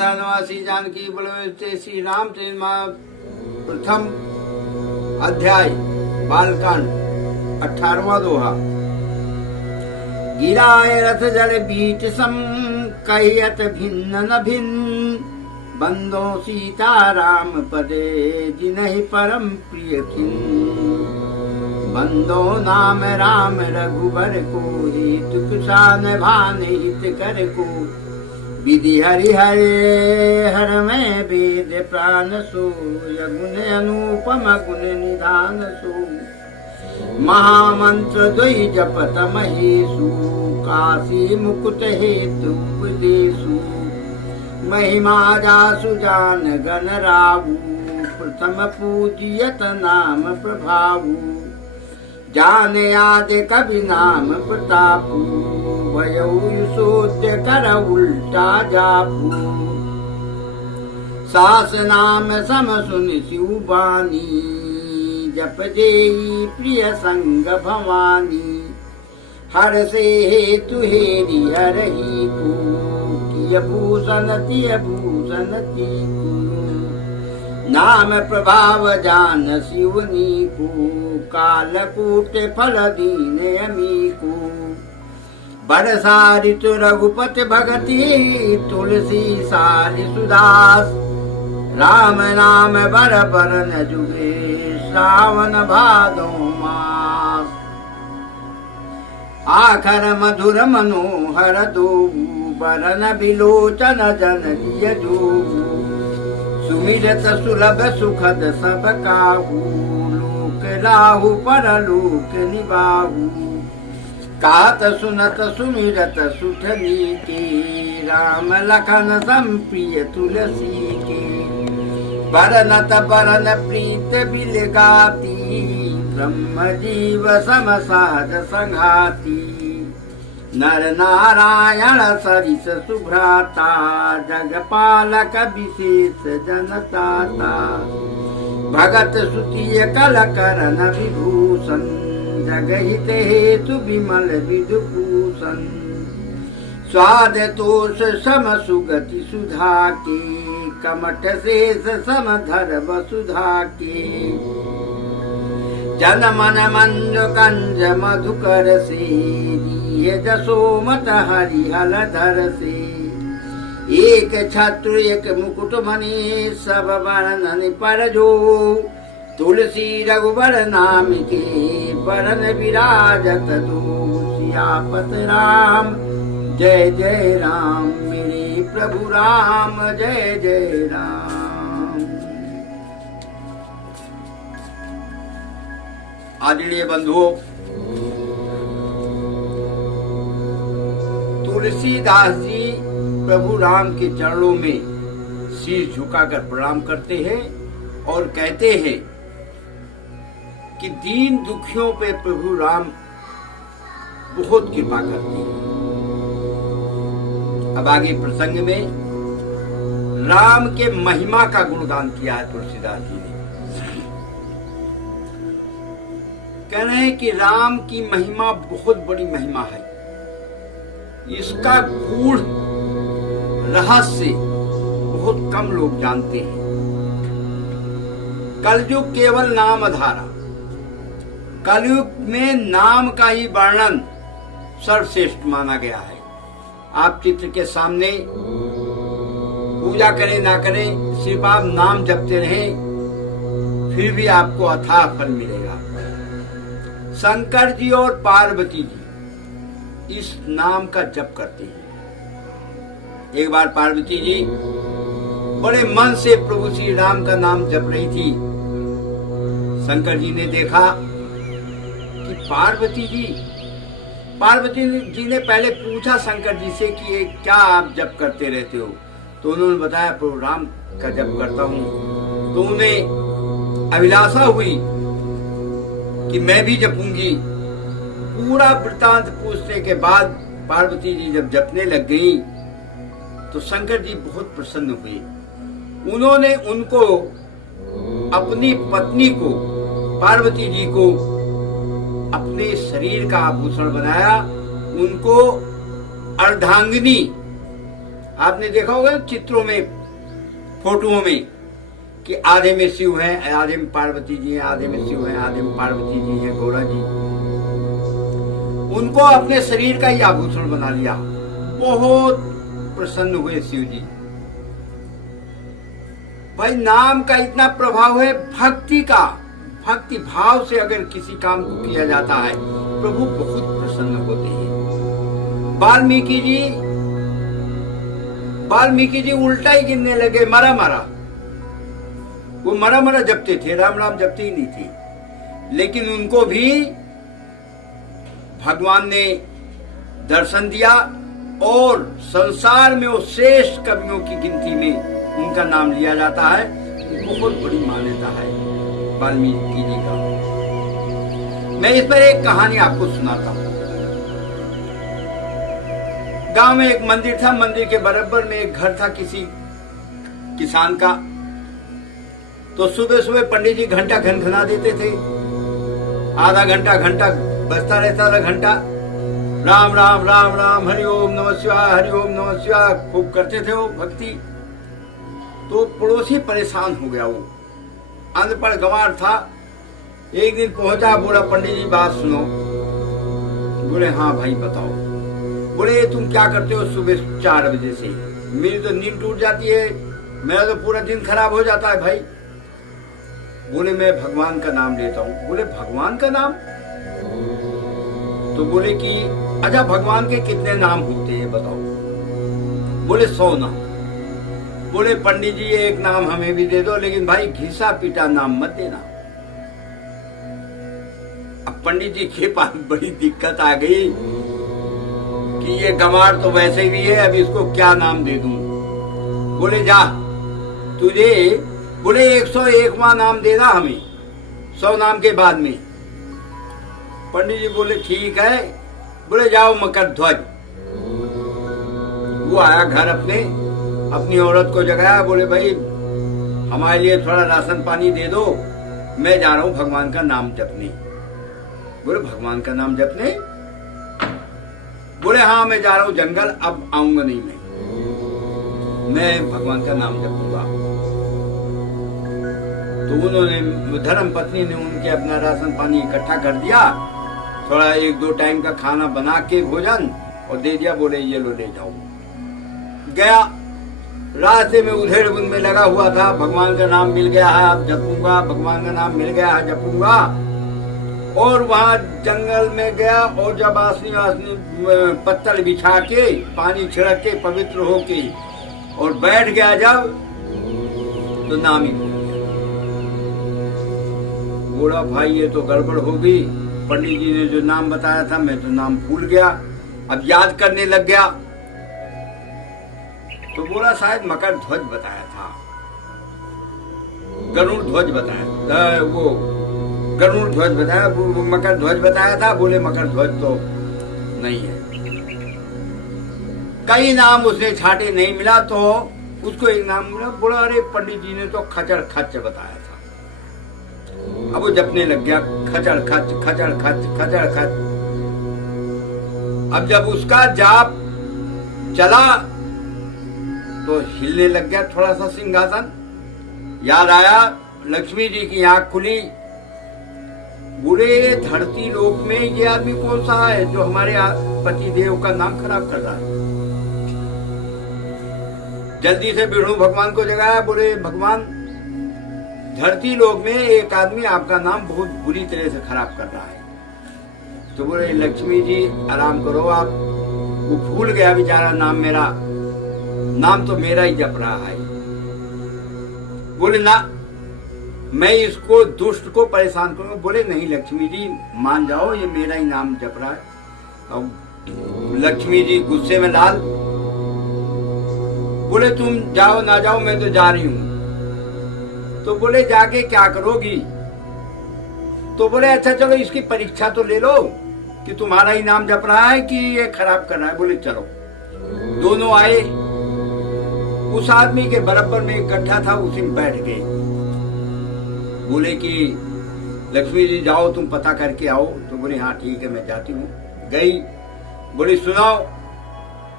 निवासी जानकी बलवे श्री रामचरित प्रथम अध्याय बालकांड 18वां दोहा। गिराए रथ जल बीच सम कहियत भिन्न न भिन्न, बंदो सीता राम पदे जिनहि परम प्रिय खिन। बंदो नाम राम रघुबर को हेतु कुशान भान हित कर को, विधि हरि हरे हर में वेद प्राण सो, गुण अनुपम गुण निधान सो। महामंत्र द्वय जपत महेशु, काशी मुकुट हेतु उपदेशु। महिमा जासु जान गण रावु, प्रथम पूजियत नाम प्रभावु। जाने आदि कवि नाम प्रतापु, भयउ सोध्य कर उल्टा जापू। सास नाम सम सुन शिव बानी, जप जेई प्रिय संग भवानी। हर से हेतु हेरि हरहि को, किय भूषण तिय भूषण तीकु। नाम प्रभाव जान शिवनी को, कालकूट फल दीन अमीकु। बरसा ऋतु रघुपति भगति, तुलसी सारि सुदास। राम नाम बर बरन जुगे, श्रावण भादो मास। आखर मधुर मनोहर दो, बरन बिलोचन जन लिय जोगु। सुमिरत सुलभ सुखद सब काहू, लोक राहु परलोक निबाहु। कहत सुनत सुमिरत सुठ नीके, राम लखन संप्रिय तुलसी के। बरनत बरन प्रीत बिल गाती, ब्रह्म जीव सम साध संघाती। नर नारायण सरिस सुभ्राता, जगपालक विशेष जनताता। भगत सुतिय कल करन विभूषण, जगहित हेतु विमल विदुभूषण। स्वाद तोष सम सुगति सुधा के, कमठ शेष सम धर वसुधा के। जन मन मंजु कंज मधुकर से, दिए जसोमत हरिहल धर से। एक छत्र एक मुकुट मणि, सब वर्णन पर जो। तुलसी रघुबर नाम के, बरन विराजत दो। सियापत राम जय जय राम, मेरे प्रभु राम जय जय राम। आदरणीय बंधुओं, तुलसीदास जी प्रभु राम के चरणों में शीश झुकाकर प्रणाम करते हैं और कहते हैं कि दीन दुखियों पे प्रभु राम बहुत कृपा करते हैं। अब आगे प्रसंग में राम के महिमा का गुणगान किया है तुलसीदास जी ने। कह रहे हैं कि राम की महिमा बहुत बड़ी महिमा है। इसका गूढ़ रहस्य बहुत कम लोग जानते हैं। कलयुग केवल नाम धारा, कलयुग में नाम का ही वर्णन सर्वश्रेष्ठ माना गया है। आप चित्र के सामने पूजा करें ना करें, सिर्फ आप नाम जपते रहें, फिर भी आपको अथाह फल मिलेगा। शंकर जी और पार्वती जी इस नाम का जप करते हैं। एक बार पार्वती जी बड़े मन से प्रभु श्री राम का नाम जप रही थी। शंकर जी ने देखा कि पार्वती जी ने पहले पूछा शंकर जी से कि ये क्या आप जप करते रहते हो, तो उन्होंने बताया प्रभु राम का जप करता हूँ। तो उन्हें अभिलाषा हुई कि मैं भी जपूंगी। पूरा वृत्तांत पूछने के बाद पार्वती जी जब जपने लग गई तो शंकर जी बहुत प्रसन्न हुए। उन्होंने उनको, अपनी पत्नी को, पार्वती जी को अपने शरीर का आभूषण बनाया। उनको अर्धांगिनी आपने देखा होगा चित्रों में, फोटोओं में, कि आधे में शिव हैं, आधे में पार्वती जी हैं, आधे में शिव हैं, आधे में पार्वती जी हैं, गौरा जी। उनको अपने शरीर का ही आभूषण बना लिया। बहुत प्रसन्न हुए शिव जी। भाई नाम का इतना प्रभाव है, भक्ति का, भक्ति भाव से अगर किसी काम को किया जाता है प्रभु बहुत प्रसन्न होते हैं। वाल्मीकि जी उल्टा ही गिनने लगे, मरा मरा। वो मरा मरा जपते थे, राम राम जपते ही नहीं थे, लेकिन उनको भी भगवान ने दर्शन दिया और संसार में वो श्रेष्ठ कवियों की गिनती में उनका नाम लिया जाता है। बहुत बड़ी मान्यता है वाल्मीकि जी का। मैं इस पर एक कहानी आपको सुनाता हूं। गांव में एक मंदिर था, मंदिर के बराबर में एक घर था किसी किसान का। तो सुबह सुबह पंडित जी घंटा खनखना देते थे, आधा घंटा घंटा बजता रहता था, घंटा राम राम राम राम हरिओम नमः शिवाय हरिओम नमः शिवाय खूब करते थे वो भक्ति। तो पड़ोसी परेशान हो गया, वो अनपढ़ गंवार था। एक दिन पहुंचा, बोला पंडित जी बात सुनो। बोले हाँ भाई बताओ। बोले तुम क्या करते हो सुबह 4 बजे से? मेरी तो नींद टूट जाती है, मेरा तो पूरा दिन खराब हो जाता है भाई। बोले मैं भगवान का नाम लेता हूँ। बोले भगवान का नाम? तो बोले कि अच्छा भगवान के कितने नाम होते हैं बताओ। बोले 100 नाम। बोले पंडित जी एक नाम हमें भी दे दो, लेकिन भाई घिसा पीटा नाम मत देना। अब पंडित जी के पास बड़ी दिक्कत आ गई कि ये गंवार तो वैसे भी है, अब इसको क्या नाम दे दूं। बोले जा तुझे, बोले 101वां नाम देना हमें 100 नाम के बाद में। पंडित जी बोले ठीक है। बोले जाओ मकर ध्वज। वो आया घर अपनी औरत को जगाया। बोले भाई हमारे लिए थोड़ा राशन पानी दे दो, मैं जा रहा हूं भगवान का नाम जपने। बोले भगवान का नाम जपने? बोले हाँ मैं जा रहा हूं जंगल, अब आऊंगा नहीं मैं भगवान का नाम जपूंगा। तो उन्होंने, धर्म पत्नी ने उनके अपना राशन पानी इकट्ठा कर दिया, थोड़ा 1-2 टाइम का खाना बना के भोजन और दे दिया। बोले ये लो ले जाओ। गया, रास्ते में उधेड़ बुन में लगा हुआ था, भगवान का नाम मिल गया है अब जपूंगा, भगवान का नाम मिल गया है जपूंगा। और वहां जंगल में गया और जब आसनी पत्तल बिछा के पानी छिड़क के पवित्र होके और बैठ गया जब, तो नाम ही भूल गया। बोला भाई ये तो गड़बड़ हो गई, पंडित जी ने जो नाम बताया था मैं तो नाम भूल गया, अब याद करने लग गया। तो बोला शायद मकर ध्वज बताया था, गरुड़ ध्वज बताया, वो गरुड़ ध्वज बताया, मकर ध्वज बताया था। बोले मकर ध्वज तो नहीं है। कई नाम उसने छाटे नहीं मिला तो उसको एक नाम मिला। बोला अरे पंडित जी ने तो खचड़ खच बताया था। अब वो जपने लग गया, खचड़ खच खचड़ खच खचड़ खच। अब जब उसका जाप चला तो हिलने लग गया थोड़ा सा सिंहासन। याद आया, लक्ष्मी जी की आंख खुली। बुरे धरती लोक में ये आदमी कौन सा है जो हमारे पति देव का नाम खराब कर रहा है। जल्दी से विष्णु भगवान को जगाया। बोले भगवान धरती लोक में एक आदमी आपका नाम बहुत बुरी तरह से खराब कर रहा है। तो बोले लक्ष्मी जी आराम करो आप, वो भूल गया बेचारा नाम मेरा, नाम तो मेरा ही जप रहा है। बोले ना मैं इसको दुष्ट को परेशान करूंगा। बोले नहीं लक्ष्मी जी मान जाओ, ये मेरा ही नाम जप रहा है। अब लक्ष्मी जी गुस्से में लाल। बोले तुम जाओ ना जाओ मैं तो जा रही हूं। तो बोले जाके क्या करोगी? तो बोले अच्छा चलो इसकी परीक्षा तो ले लो कि तुम्हारा ही नाम जप रहा है कि ये खराब कर रहा है। बोले चलो। दोनों आए, उस आदमी के बराबर में एक गड्ढा था, उसी में बैठ गए। बोले कि लक्ष्मी जी जाओ तुम पता करके आओ। तो बोले हाँ ठीक है मैं जाती हूँ। गई, बोली सुनाओ।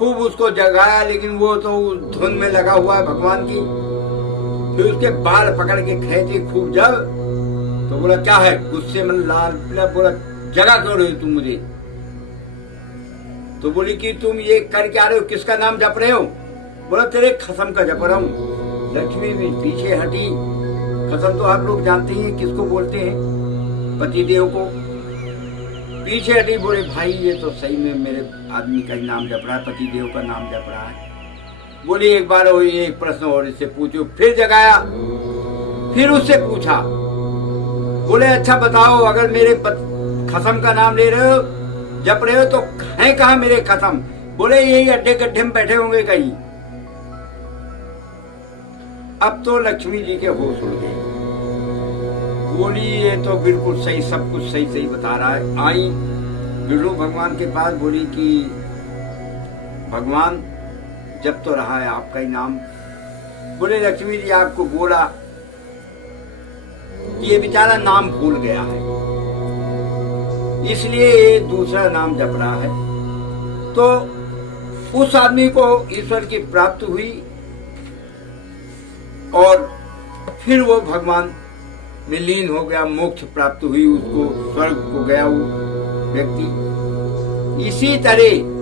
खूब उसको जगाया, लेकिन वो तो धुन में लगा हुआ है भगवान की। फिर उसके बाल पकड़ के खेचे खूब जब, तो बोला क्या है, गुस्से में लाल पीला, बोला जगा क्यों रहे हो तुम मुझे? तो बोली कि तुम ये कर क्या रहे हो, किसका नाम जप रहे हो? बोला तेरे खसम का जप रहा हूं। लक्ष्मी भी पीछे हटी। खसम तो आप लोग जानते हैं किसको बोलते हैं, पतिदेव को। पीछे हटी, बोले भाई ये तो सही में मेरे आदमी का ही नाम जप रहा है, पतिदेव का नाम जप रहा है। बोली एक बार एक प्रश्न और इससे पूछो। फिर जगाया, फिर उससे पूछा, बोले अच्छा बताओ, अगर मेरे खसम का नाम ले रहे हो, जप रहे हो, तो हैं कहाँ मेरे खसम? बोले यही अड्डे गड्ढे में बैठे होंगे कहीं। अब तो लक्ष्मी जी के होश उड़ गए। बोली ये तो बिल्कुल सही, सब कुछ सही सही बता रहा है। आई विष्णु भगवान के पास, बोली कि भगवान जब तो रहा है आपका ही नाम। बोले लक्ष्मी जी आपको बोला, ये बेचारा नाम भूल गया है, इसलिए ये दूसरा नाम जप रहा है। तो उस आदमी को ईश्वर की प्राप्ति हुई और फिर वो भगवान में लीन हो गया, मोक्ष प्राप्त हुई उसको, स्वर्ग को गया वो व्यक्ति। इसी तरह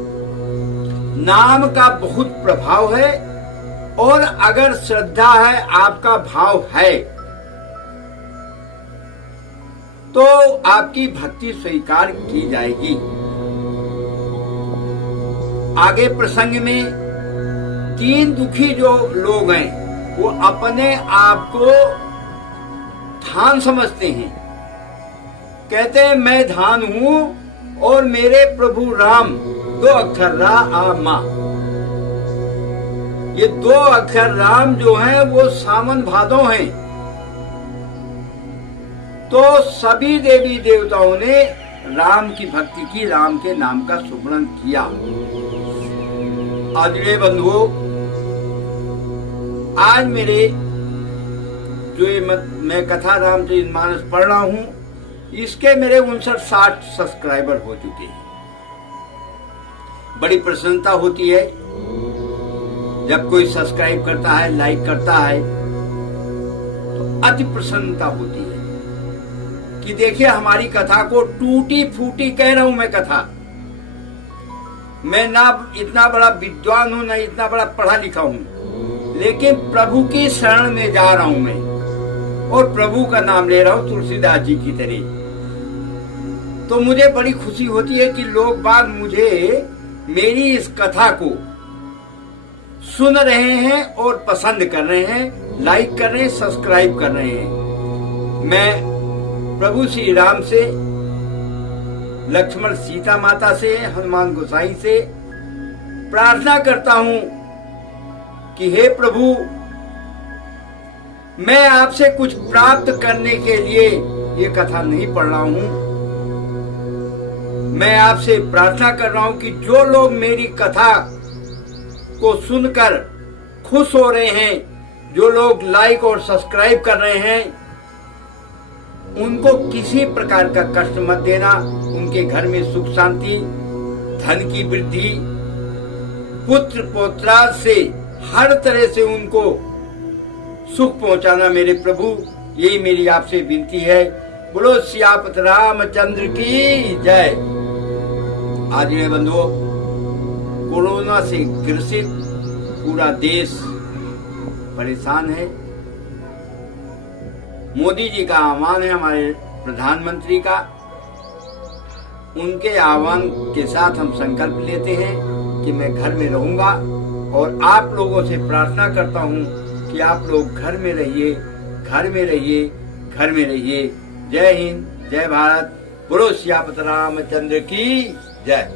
नाम का बहुत प्रभाव है, और अगर श्रद्धा है, आपका भाव है, तो आपकी भक्ति स्वीकार की जाएगी। आगे प्रसंग में 3 दुखी जो लोग हैं, वो अपने आप को धान समझते हैं। कहते हैं मैं धान हूं और मेरे प्रभु राम 2 अक्षर रा आ मा। ये 2 अक्षर राम जो हैं वो सावन भादो हैं। तो सभी देवी देवताओं ने राम की भक्ति की, राम के नाम का सुमरण किया। आदरणीय बंधुओं, आज मेरे जो मैं कथा रामचरितमानस पढ़ रहा हूं, इसके मेरे 59-60 सब्सक्राइबर हो चुके हैं। बड़ी प्रसन्नता होती है जब कोई सब्सक्राइब करता है, लाइक करता है, तो अति प्रसन्नता होती है कि देखिए हमारी कथा को टूटी फूटी कह रहा हूं मैं कथा। मैं ना इतना बड़ा विद्वान हूं, ना इतना बड़ा पढ़ा लिखा हूं, लेकिन प्रभु की शरण में जा रहा हूं मैं, और प्रभु का नाम ले रहा हूं तुलसीदास जी की तरह। तो मुझे बड़ी खुशी होती है कि लोग बाग मुझे, मेरी इस कथा को सुन रहे हैं और पसंद कर रहे हैं, लाइक कर रहे हैं, सब्सक्राइब कर रहे हैं। मैं प्रभु श्री राम से, लक्ष्मण सीता माता से, हनुमान गोसाई से प्रार्थना करता हूं कि हे प्रभु, मैं आपसे कुछ प्राप्त करने के लिए ये कथा नहीं पढ़ रहा हूं। मैं आपसे प्रार्थना कर रहा हूं कि जो लोग मेरी कथा को सुनकर खुश हो रहे हैं, जो लोग लाइक और सब्सक्राइब कर रहे हैं, उनको किसी प्रकार का कष्ट मत देना। उनके घर में सुख शांति, धन की वृद्धि, पुत्र पौत्राद से हर तरह से उनको सुख पहुंचाना मेरे प्रभु, यही मेरी आपसे विनती है। बोलो सियापत रामचंद्र की जय। आदरणीय बंधुओं, कोरोना से ग्रसित पूरा देश परेशान है। मोदी जी का आह्वान है, हमारे प्रधानमंत्री का, उनके आह्वान के साथ हम संकल्प लेते हैं कि मैं घर में रहूंगा, और आप लोगों से प्रार्थना करता हूं कि आप लोग घर में रहिए, घर में रहिए, घर में रहिए। जय हिंद, जय भारत। बोलो सियापत रामचंद्र की जय।